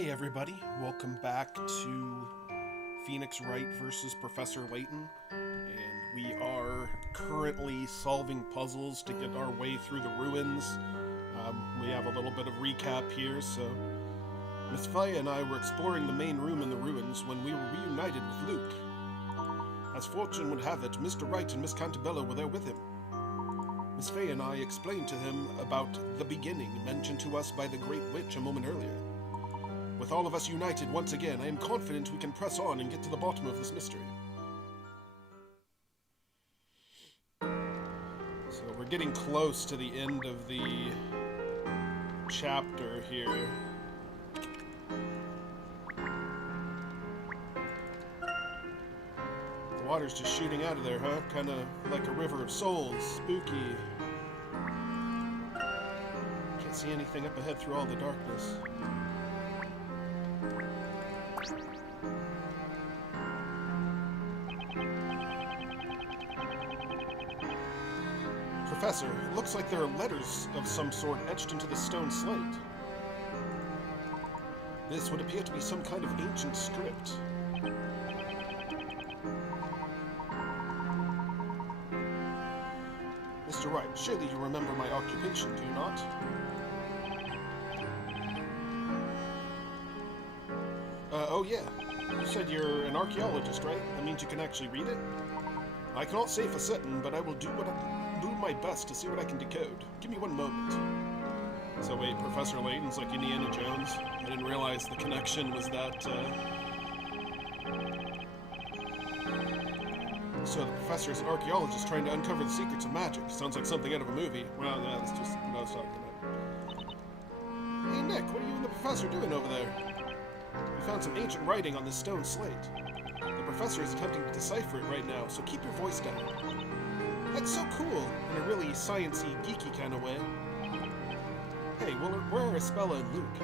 Hey everybody, welcome back to Phoenix Wright versus Professor Layton, and we are currently solving puzzles to get our way through the ruins. We have a little bit of recap here, so Miss Faya and I were exploring the main room in the ruins when we were reunited with Luke. As fortune would have it, Mr. Wright and Miss Cantabella were there with him. Miss Faya and I explained to him about the beginning mentioned to us by the Great Witch a moment earlier. With all of us united once again, I am confident we can press on and get to the bottom of this mystery. So we're getting close to the end of the chapter here. The water's just shooting out of there, huh? Kinda like a river of souls. Spooky. Can't see anything up ahead through all the darkness. Professor, it looks like there are letters of some sort etched into the stone slate. This would appear to be some kind of ancient script. Mr. Wright, surely you remember my occupation, do you not? Oh yeah. You said you're an archaeologist, right? That means you can actually read it? I cannot say for certain, but I will do my best to see what I can decode. Give me one moment. So wait, Professor Layton's like Indiana Jones? I didn't realize the connection was that, So the professor's an archaeologist trying to uncover the secrets of magic. Sounds like something out of a movie. Well, yeah, that's just what I was talking about. Hey Nick, what are you and the professor doing over there? We found some ancient writing on this stone slate. The professor is attempting to decipher it right now, so keep your voice down. That's so cool, in a really science-y, geeky kind of way. Hey, where are Espella and Luke?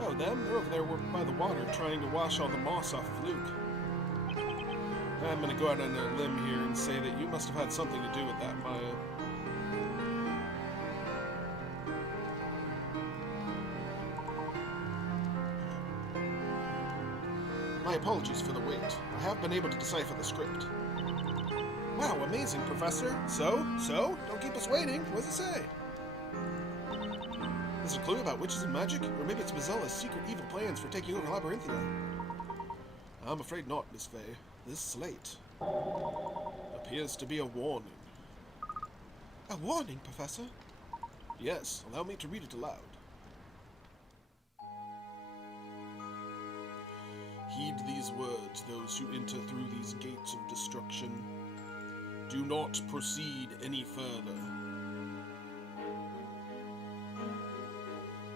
Oh, them? They're over there by the water, trying to wash all the moss off of Luke. I'm gonna go out on a limb here and say that you must have had something to do with that, Maya. My apologies for the wait. I have been able to decipher the script. Wow, amazing, Professor. So? Don't keep us waiting. What does it say? Is it a clue about witches and magic? Or maybe it's Bazella's secret evil plans for taking over Labyrinthia? I'm afraid not, Miss Fay. This slate appears to be a warning. A warning, Professor? Yes, allow me to read it aloud. Heed these words, those who enter through these gates of destruction. Do not proceed any further,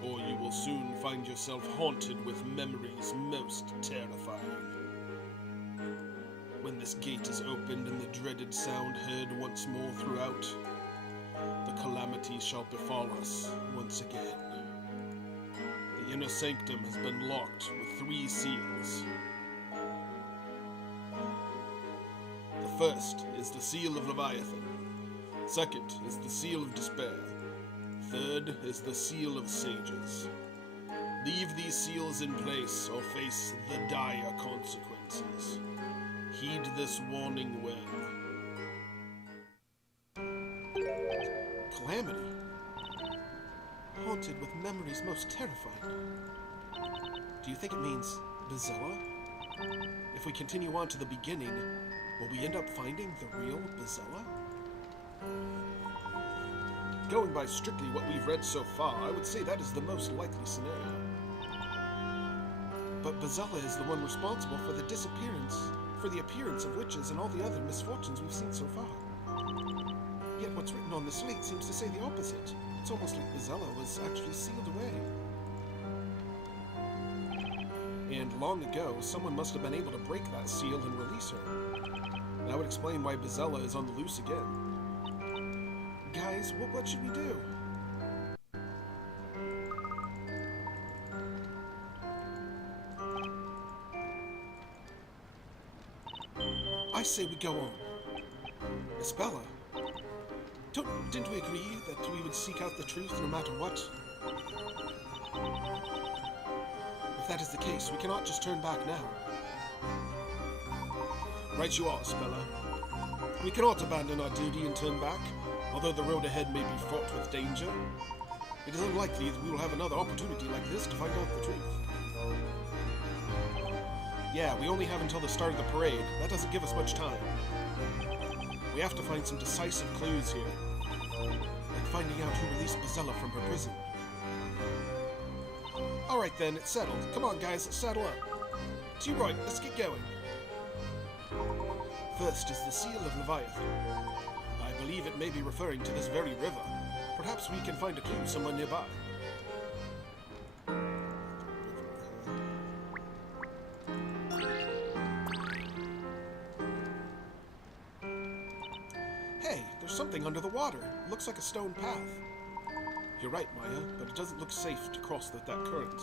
or you will soon find yourself haunted with memories most terrifying. When this gate is opened and the dreaded sound heard once more throughout, the calamity shall befall us once again. The inner sanctum has been locked with 3 seals. The first is the seal of Leviathan. Second is the seal of despair. Third is the seal of sages. Leave these seals in place or face the dire consequences. Heed this warning well. Calamity. Haunted with memories most terrifying. Do you think it means Bazella? If we continue on to the beginning, will we end up finding the real Bazella? Going by strictly what we've read so far, I would say that is the most likely scenario. But Bazella is the one responsible for the disappearance, for the appearance of witches and all the other misfortunes we've seen so far. Yet what's written on the slate seems to say the opposite. It's almost like Bazella was actually sealed away. And long ago, someone must have been able to break that seal and release her. That would explain why Bazella is on the loose again. Guys, what should we do? I say we go on. Espella, didn't we agree that we would seek out the truth no matter what? If that is the case, we cannot just turn back now. Right you are, Speller. We cannot abandon our duty and turn back, although the road ahead may be fraught with danger. It is unlikely that we will have another opportunity like this to find out the truth. Yeah, we only have until the start of the parade. That doesn't give us much time. We have to find some decisive clues here, like finding out who released Bazella from her prison. Alright then, it's settled. Come on guys, let's saddle up. To your right, let's get going. First is the Seal of Leviathan. I believe it may be referring to this very river. Perhaps we can find a clue somewhere nearby. Hey, there's something under the water. It looks like a stone path. You're right, Maya, but it doesn't look safe to cross that current.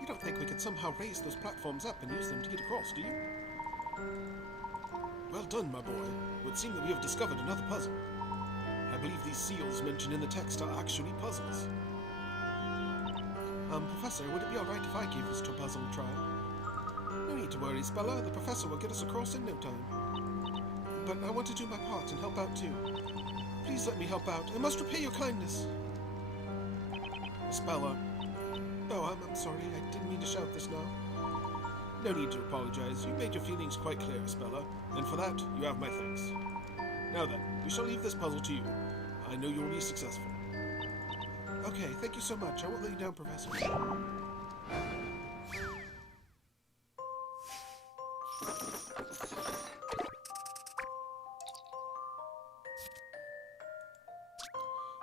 You don't think we could somehow raise those platforms up and use them to get across, do you? Well done, my boy. It would seem that we have discovered another puzzle. I believe these seals mentioned in the text are actually puzzles. Professor, would it be alright if I gave this puzzle a try? No need to worry, Speller. The professor will get us across in no time. But I want to do my part and help out too. Please let me help out. I must repay your kindness. Speller. Oh, I'm sorry. I didn't mean to shout this now. No need to apologize. You made your feelings quite clear, Speller, and for that, you have my thanks. Now then, we shall leave this puzzle to you. I know you will be successful. Okay, thank you so much. I won't let you down, Professor. There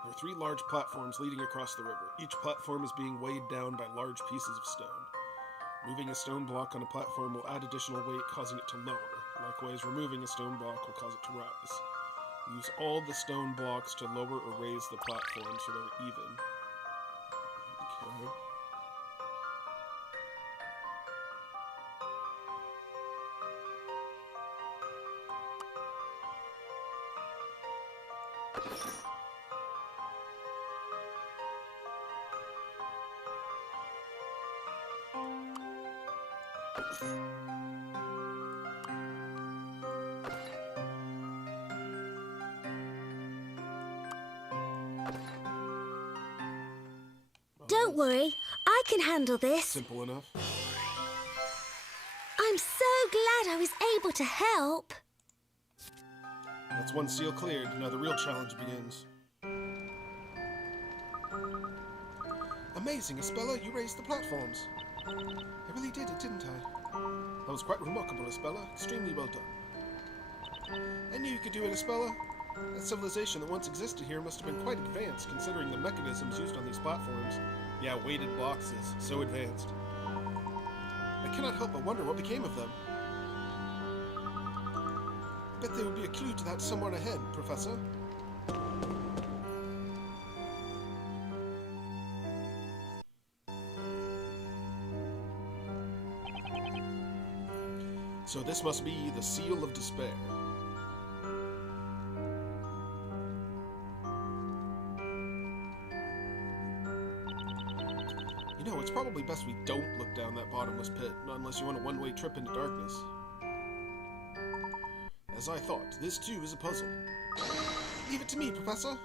are 3 large platforms leading across the river. Each platform is being weighed down by large pieces of stone. Moving a stone block on a platform will add additional weight, causing it to lower. Likewise, removing a stone block will cause it to rise. Use all the stone blocks to lower or raise the platform so they're even. Okay. Don't worry, I can handle this. Simple enough. I'm so glad I was able to help. That's one seal cleared. Now the real challenge begins. Amazing, Espella, you raised the platforms. I really did it, didn't I? That was quite remarkable, Espella. Extremely well done. I knew you could do it, Espella. That civilization that once existed here must have been quite advanced, considering the mechanisms used on these platforms. Yeah, weighted boxes. So advanced. I cannot help but wonder what became of them. I bet there would be a clue to that somewhere ahead, Professor. So this must be the Seal of Despair. You know, it's probably best we don't look down that bottomless pit, not unless you want a one-way trip into darkness. As I thought, this too is a puzzle. Leave it to me, Professor.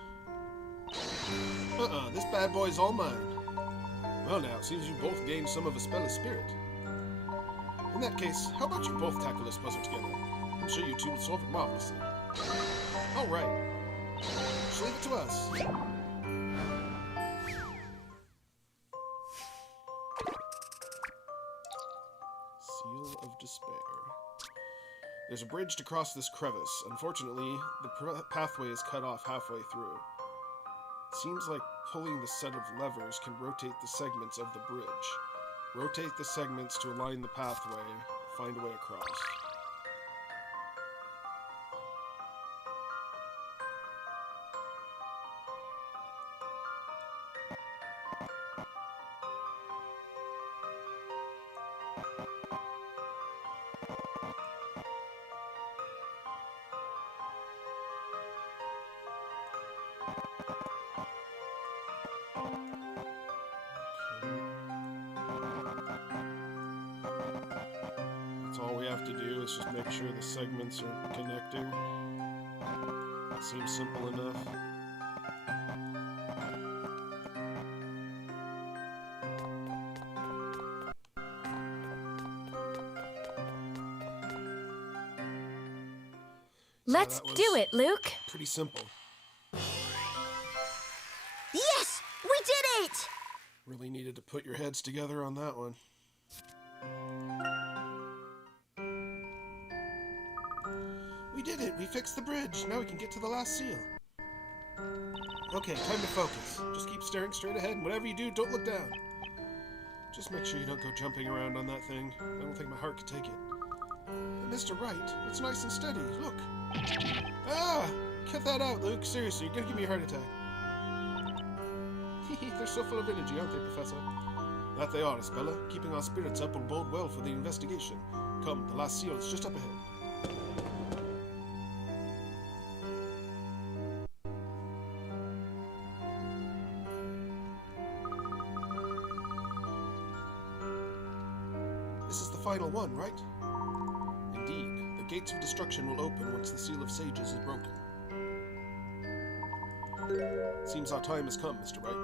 This bad boy's all mine. Well now, it seems you both gained some of Espella's spirit. In that case, how about you both tackle this puzzle together? I'm sure you two will solve it marvelously. Alright. Just leave it to us. Seal of Despair. There's a bridge to cross this crevice. Unfortunately, the pathway is cut off halfway through. It seems like pulling the set of levers can rotate the segments of the bridge. Rotate the segments to align the pathway. Find a way across. have to do is just make sure the segments are connecting. That seems simple enough. Let's do it, Luke. Pretty simple. Yes, we did it! Really needed to put your heads together on that one. We did it! We fixed the bridge! Now we can get to the last seal. Okay, time to focus. Just keep staring straight ahead, and whatever you do, don't look down. Just make sure you don't go jumping around on that thing. I don't think my heart could take it. Mr. Wright, it's nice and steady. Look! Ah! Cut that out, Luke. Seriously, you're gonna give me a heart attack. They're so full of energy, aren't they, Professor? That they are, Isabella. Keeping our spirits up will bode well for the investigation. Come, the last seal is just up ahead. This is the final one, right? Indeed. The gates of destruction will open once the Seal of Sages is broken. Seems our time has come, Mr. Wright.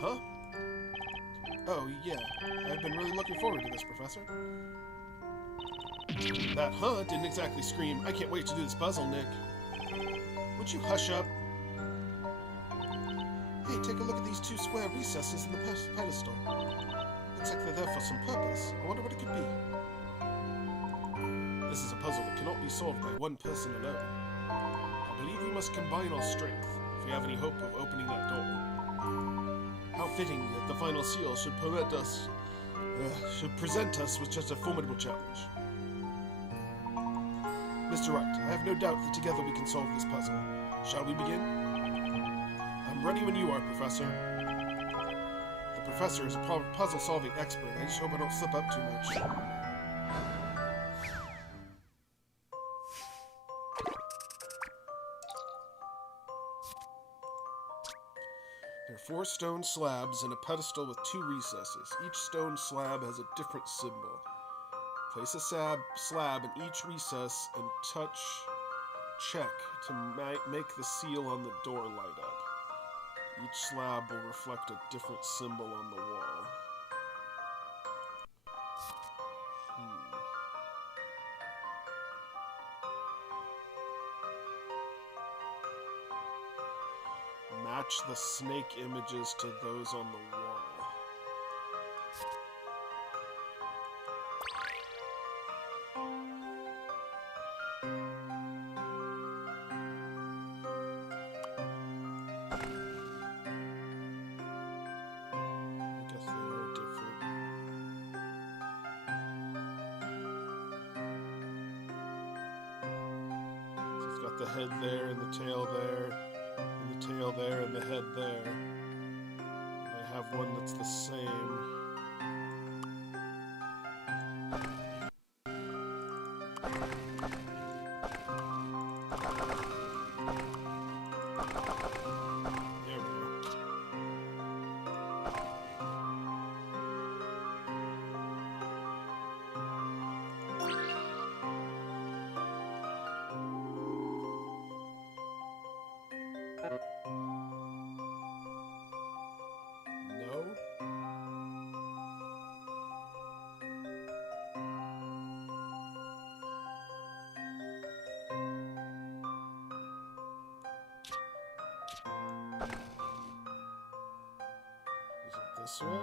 Huh? Oh, yeah. I've been really looking forward to this, Professor. That huh didn't exactly scream, I can't wait to do this puzzle, Nick. Would you hush up? Hey, take a look at these two square recesses in the pedestal. Looks like they're there for some purpose. I wonder what it could be. This is a puzzle that cannot be solved by one person alone. I believe we must combine our strength if we have any hope of opening that door. How fitting that the final seal should present us with such a formidable challenge. Mr. Wright, I have no doubt that together we can solve this puzzle. Shall we begin? I'm ready when you are, Professor. The Professor is a puzzle-solving expert. I just hope I don't slip up too much. There are 4 stone slabs and a pedestal with 2 recesses. Each stone slab has a different symbol. Place a slab in each recess and touch check to make the seal on the door light up. Each slab will reflect a different symbol on the wall. Match the snake images to those on the wall. The head there and the tail there, and the tail there and the head there. I have one that's the same. There we go. No? Is it this way?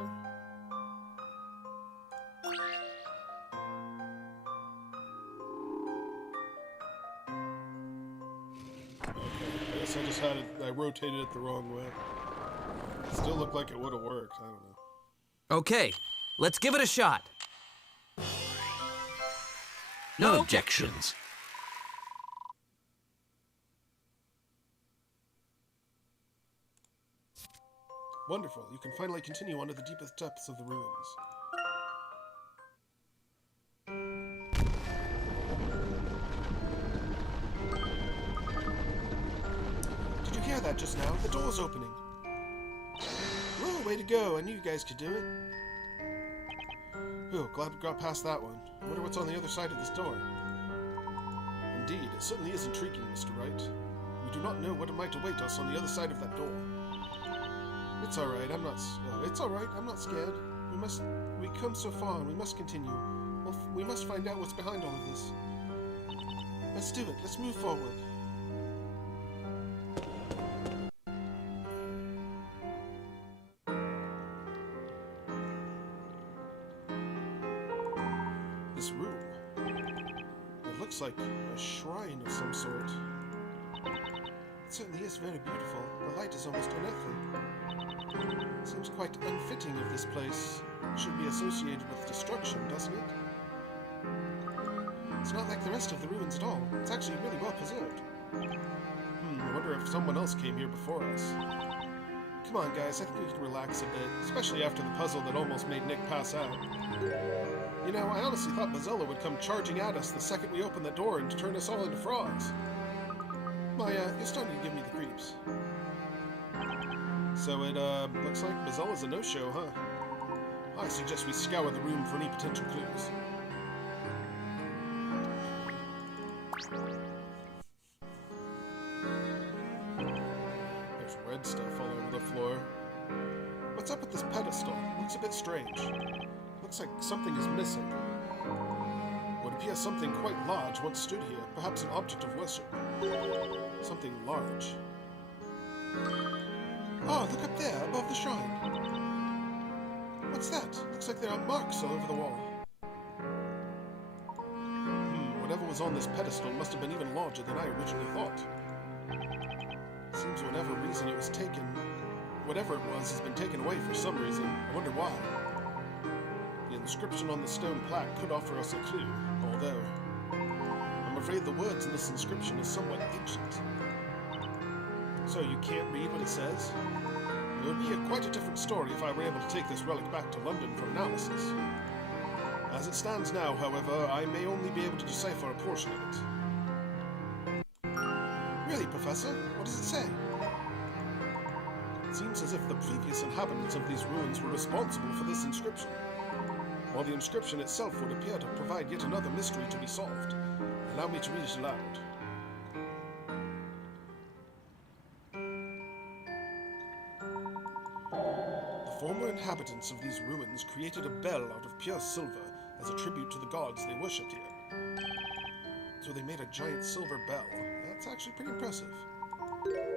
I guess I just had it, I rotated it the wrong way. It still looked like it would have worked, I don't know. Okay, let's give it a shot. No objections. Wonderful, you can finally continue on to the deepest depths of the ruins. Did you hear that just now? The door's opening. Whoa, way to go. I knew you guys could do it. Phew, glad we got past that one. I wonder what's on the other side of this door. Indeed, it certainly is intriguing, Mr. Wright. We do not know what might await us on the other side of that door. It's alright, it's alright, I'm not scared. We come so far and we must continue. We must find out what's behind all of this. Let's do it, let's move forward. This room. It looks like a shrine of some sort. It certainly is very beautiful. The light is almost unearthly. Seems quite unfitting of this place. It should be associated with destruction, doesn't it? It's not like the rest of the ruins at all. It's actually really well preserved. I wonder if someone else came here before us. Come on, guys, I think we can relax a bit, especially after the puzzle that almost made Nick pass out. You know, I honestly thought Bazilla would come charging at us the second we opened the door and turn us all into frogs. Maya, you're starting to give me the creeps. So it, looks like Bazilla's a no-show, huh? I suggest we scour the room for any potential clues. There's red stuff all over the floor. What's up with this pedestal? Looks a bit strange. Looks like something is missing. Would appear something quite large once stood here, perhaps an object of worship. Something large. Oh, look up there, above the shrine. What's that? Looks like there are marks all over the wall. Whatever was on this pedestal must have been even larger than I originally thought. Seems whatever reason it was taken, whatever it was, has been taken away for some reason. I wonder why. The inscription on the stone plaque could offer us a clue, although I'm afraid the words in this inscription are somewhat ancient. So you can't read what it says? It would be quite a different story if I were able to take this relic back to London for analysis. As it stands now, however, I may only be able to decipher a portion of it. Really, Professor? What does it say? It seems as if the previous inhabitants of these ruins were responsible for this inscription, while the inscription itself would appear to provide yet another mystery to be solved. Allow me to read it aloud. The former inhabitants of these ruins created a bell out of pure silver as a tribute to the gods they worshipped here. So they made a giant silver bell. That's actually pretty impressive.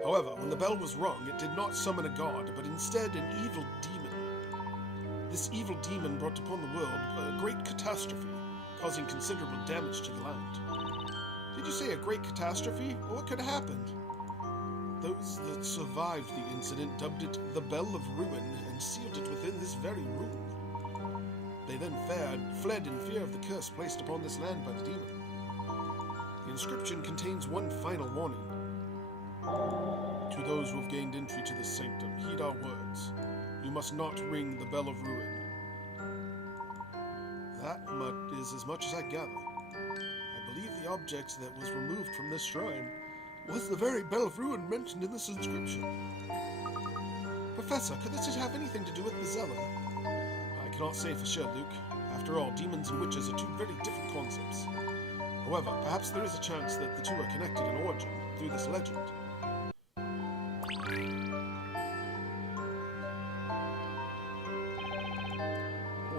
However, when the bell was rung, it did not summon a god, but instead an evil demon. This evil demon brought upon the world a great catastrophe, causing considerable damage to the land. Did you say a great catastrophe? Well, what could have happened? Those that survived the incident dubbed it the Bell of Ruin and sealed it within this very room. They then fled in fear of the curse placed upon this land by the demon. The inscription contains one final warning. To those who have gained entry to this sanctum, heed our words. You must not ring the Bell of Ruin. That is as much as I gather. I believe the object that was removed from this shrine was the very Bell of Ruin mentioned in this inscription. Professor, could this have anything to do with Bazilla? I cannot say for sure, Luke. After all, demons and witches are two very different concepts. However, perhaps there is a chance that the two are connected in origin through this legend.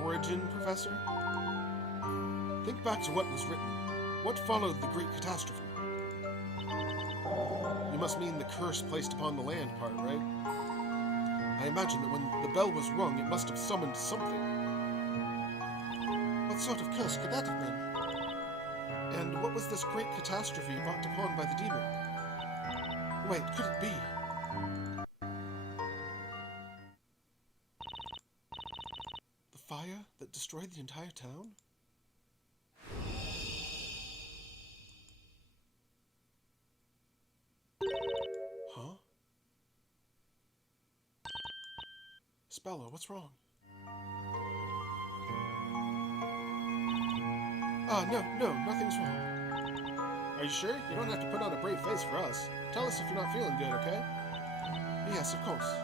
Origin, Professor? Think back to what was written. What followed the Great Catastrophe? You must mean the curse placed upon the land part, right? I imagine that when the bell was rung, it must have summoned something. What sort of curse could that have been? And what was this great catastrophe brought upon by the demon? Wait, could it be? The fire that destroyed the entire town? Huh? Speller, what's wrong? No, nothing's wrong. Are you sure? You don't have to put on a brave face for us. Tell us if you're not feeling good, okay? Yes, of course.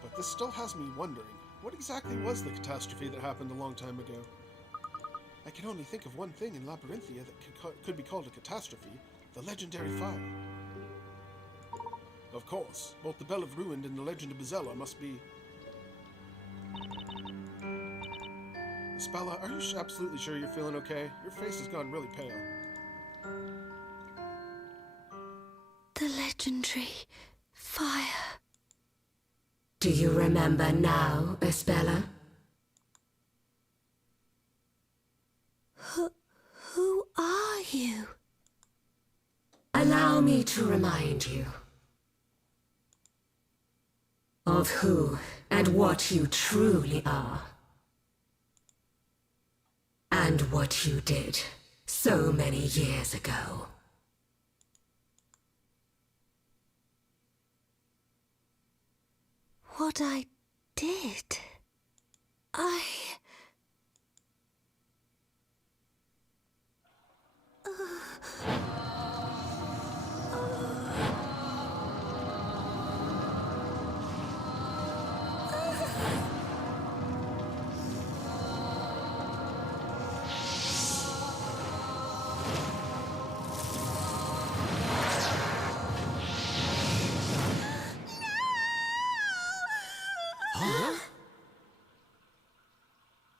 But this still has me wondering. What exactly was the catastrophe that happened a long time ago? I can only think of one thing in Labyrinthia that could be called a catastrophe, the legendary fire. Of course, both the Bell of Ruined and the Legend of Bezella must be... Spella, are you absolutely sure you're feeling okay? Your face has gone really pale. The legendary fire. Do you remember now, Espella? Who are you? Allow me to remind you of who and what you truly are. And what you did so many years ago. What I did?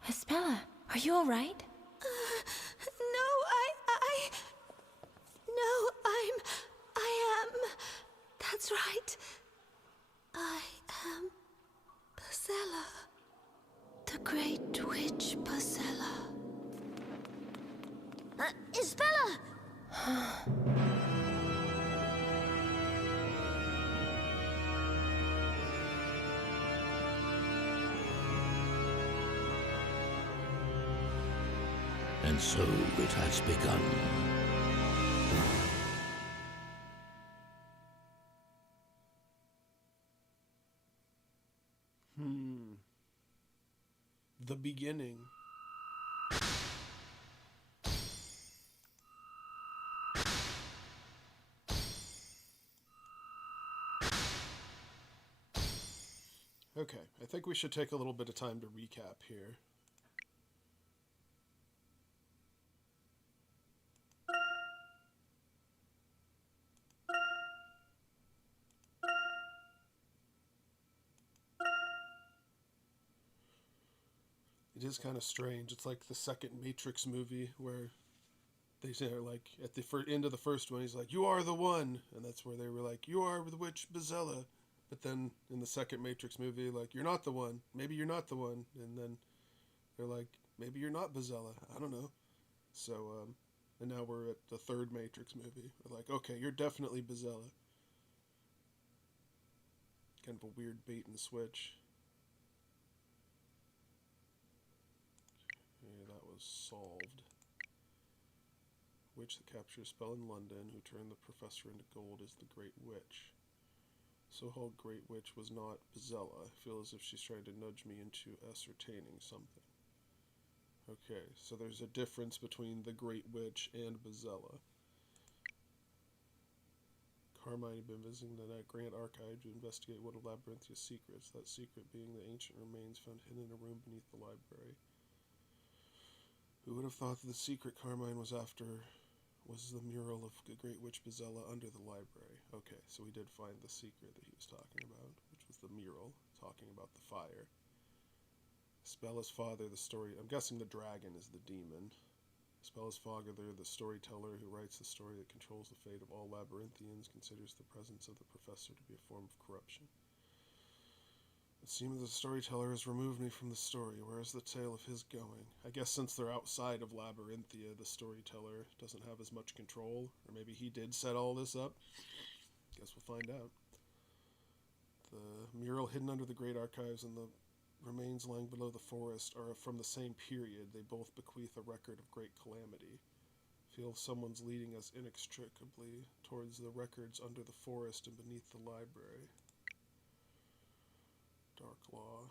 Espella, are you all right? No, I am. That's right. I am Bezella. The Great Witch Bezella. Isabella! And so it has begun. The beginning. Okay, I think we should take a little bit of time to recap here. It is kind of strange. It's like the second Matrix movie where they say, like, at the end of the first one, he's like, "You are the one," and that's where they were like, "You are the witch Bezella." But then in the second Matrix movie, like, "You're not the one. Maybe you're not the one." And then they're like, "Maybe you're not Bezella. I don't know." So, and now we're at the third Matrix movie. We're like, "Okay, you're definitely Bezella." Kind of a weird bait and switch. Okay, that was solved. Witch that captures spell in London, who turned the professor into gold, is the Great Witch. So-called Great Witch was not Bezella. I feel as if she's trying to nudge me into ascertaining something. Okay, so there's a difference between the Great Witch and Bezella. Carmine had been visiting the Grand Archive to investigate one of Labyrinthia's secrets, that secret being the ancient remains found hidden in a room beneath the library. Who would have thought that the secret Carmine was after was the mural of the Great Witch Bezella under the library? Okay, so we did find the secret that he was talking about, which was the mural, talking about the fire. Spella's father, the story... I'm guessing the dragon is the demon. Spella's father, the storyteller who writes the story that controls the fate of all Labyrinthians, considers the presence of the professor to be a form of corruption. It seems the storyteller has removed me from the story. Where is the tale of his going? I guess since they're outside of Labyrinthia, the storyteller doesn't have as much control. Or maybe he did set all this up. Guess we'll find out. The mural hidden under the Great Archives and the remains lying below the forest are from the same period. They both bequeath a record of great calamity. Feel someone's leading us inextricably towards the records under the forest and beneath the library. Dark law.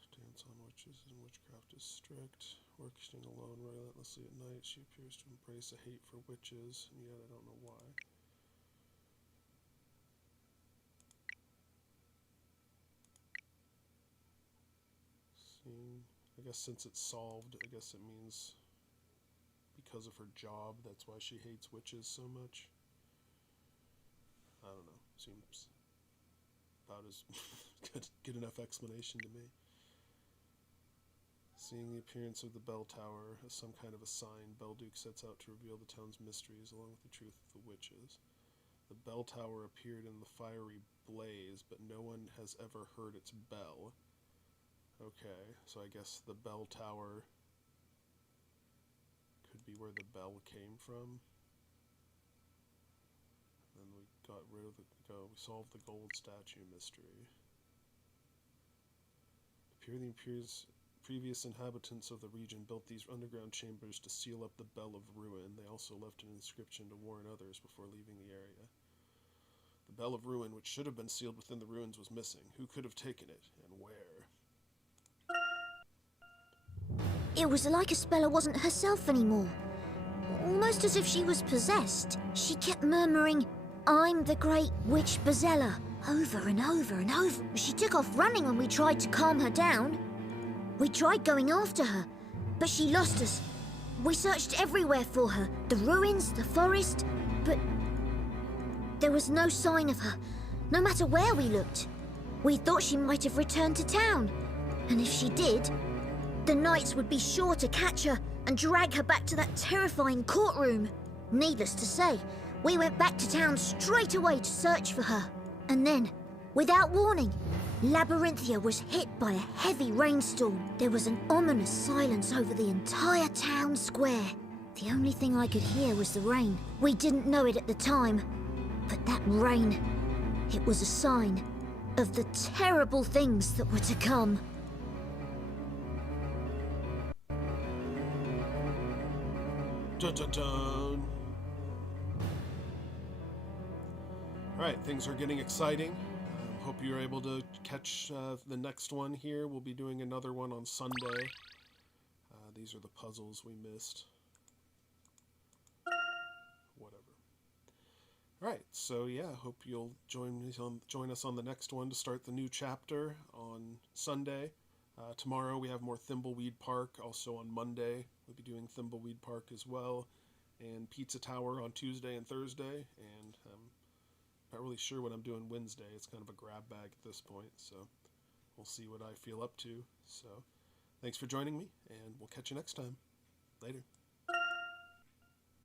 Stance on witches and witchcraft is strict. Working alone relentlessly at night, she appears to embrace a hate for witches, and yet I don't know why. I guess since it's solved, I guess it means because of her job, that's why she hates witches so much. I don't know. Seems about as good enough explanation to me. Seeing the appearance of the bell tower as some kind of a sign, Belduke sets out to reveal the town's mysteries along with the truth of the witches. The bell tower appeared in the fiery blaze, but no one has ever heard its bell. Okay, so I guess the bell tower could be where the bell came from. Then we got rid of we solved the gold statue mystery. The previous inhabitants of the region built these underground chambers to seal up the Bell of Ruin. They also left an inscription to warn others before leaving the area. The Bell of Ruin, which should have been sealed within the ruins, was missing. Who could have taken it, and where? It was like a speller wasn't herself anymore. Almost as if she was possessed. She kept murmuring, "I'm the great witch Bazella," over and over and over. She took off running when we tried to calm her down. We tried going after her, but she lost us. We searched everywhere for her, the ruins, the forest, but there was no sign of her, no matter where we looked. We thought she might have returned to town, and if she did, the knights would be sure to catch her and drag her back to that terrifying courtroom. Needless to say, we went back to town straight away to search for her. And then, without warning, Labyrinthia was hit by a heavy rainstorm. There was an ominous silence over the entire town square. The only thing I could hear was the rain. We didn't know it at the time, but that rain, it was a sign of the terrible things that were to come. Dun dun dun. Alright, things are getting exciting. Hope you're able to catch the next one here. We'll be doing another one on Sunday. These are the puzzles we missed. Whatever. Alright, so yeah, hope you'll join us on the next one to start the new chapter on Sunday. Tomorrow we have more Thimbleweed Park. Also on Monday we'll be doing Thimbleweed Park as well. And Pizza Tower on Tuesday and Thursday. And not really sure what I'm doing Wednesday. It's kind of a grab bag at this point, so we'll see what I feel up to. So thanks for joining me, and we'll catch you next time. Later.